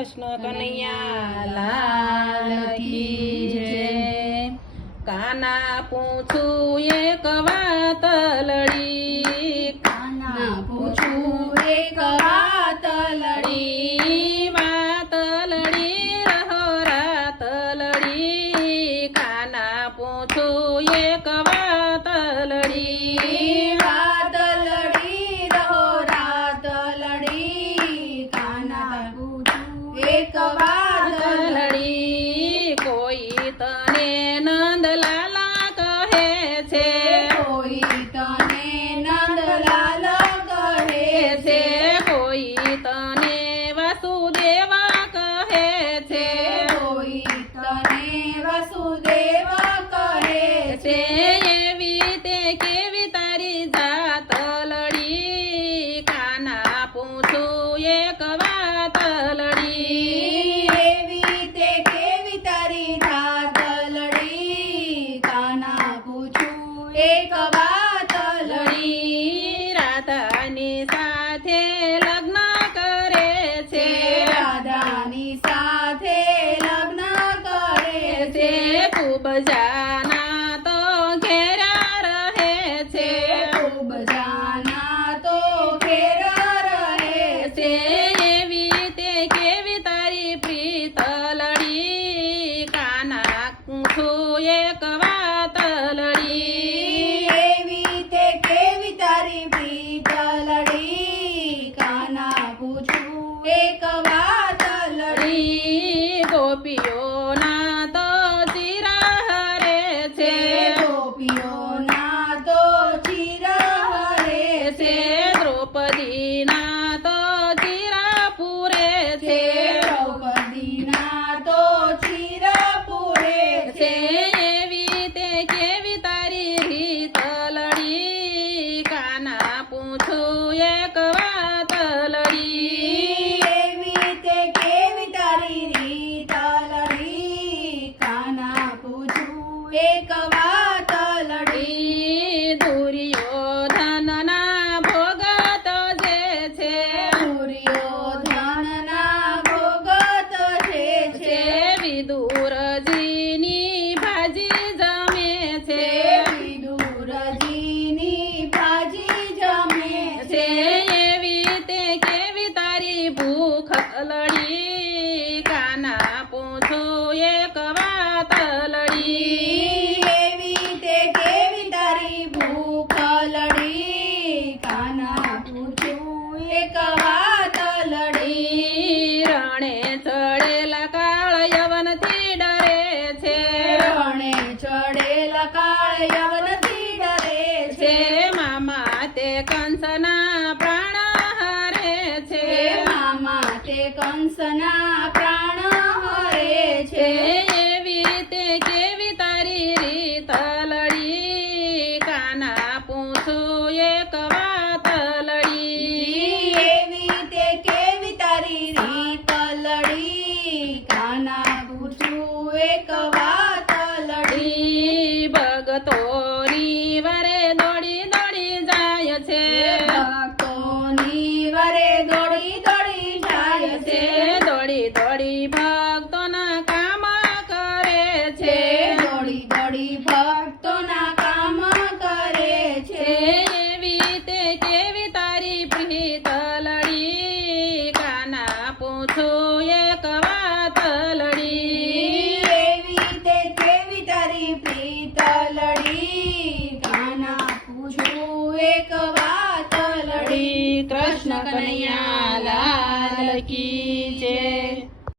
કૃષ્ણ કનૈયા લાલ કી જય। કાના પૂછું એક વાત લડી, કાના પૂછું એક વાત લડી, વાત લડી રહો રાત લડી। કાના પૂછું એક વાત લડી, વાત લડી રહો રાત લડી। કાના પૂછું એક વાત લડી કોઈ તને નંદલાલા કહે છે, કોઈ તને નંદલાલ કહે છે, કોઈ તને વાસુદેવા કહે છે, કોઈ તને વસુદેવ કહે છે। એવી તે કેવી તારી જાત લડી। કાના પૂછું એક વાત લડી, એવી તે કેવી તારી જાત લડી। કાના પૂછું એક વાત લડી, રાધાની સાથે લગ્ન કરે છે, રાધાની સાથે લગ્ન કરે છે, ખૂબ જાના તો ઘેરા રહે છે, ખૂબ જાના તો ઘેર રહે છે। એવી તે કેવી તારી પ્રીત લડી। કાના પૂછું એક વાત લડી, એવી તે કેવી તારી પ્રીત લડી। કાના પૂછું એક વાત લડી, ગોપીઓના તો ચિરા હરે છે, ગોપીઓના તો ચિર હરે છે, દ્રૌપદીના તો ચિરા પૂરે છે, દ્રૌપદીના તો ચિર પૂરે છે। એવી તે કેવી તારી રીત લડી। કાના પૂછું એક વાત લડી, એવી તે કેવી તારી રીત લડી। કાના પૂછું એક વાત લડી, દુર્યોધનના ભોગત જે છે, દુર્યોધનના ભોગત જે છે, વિદુરજીની ભાજી જમે છે, વિદુરજીની ભાજી જમે છે છે। એવી તે કેવી તારી ભૂખ લડી। કાના પૂછું એક વાત લડી, એવી તે કેવી તારી ભૂખ લડી। કાના પૂછું એક વાત લડી, રણે ચડેલા કાળ યવનથી ડરે છે, રણે ચડેલા કાળ યવનથી ડરે છે, મામા તે કંસના પ્રાણ હરે છે, મામા તે કંસના પ્રાણ હરે છે। એવી તે કેવી તારી રીત લડી। કાના પૂછું એક વાત લડી, એવી તે કેવી તારી રીત લડી। કાના પૂછું એક વાત લડી, ભગતોની વરે દોડી દોડી જાય છે, ભક્તોની વરે દોડી દોડી જાય છે, દોડી દોડી ભક્તોના કામ કરે છે, દોડી દોડી ભક્તોના કામ કરે છે। એવી તે કેવી તારી પ્રીત લડી। કાના પૂછું એક વાત લડી, એવી તે કેવી તારી પ્રીત લડી। કાના પૂછું એક વાત લડી। કૃષ્ણ કનૈયા લાલ કી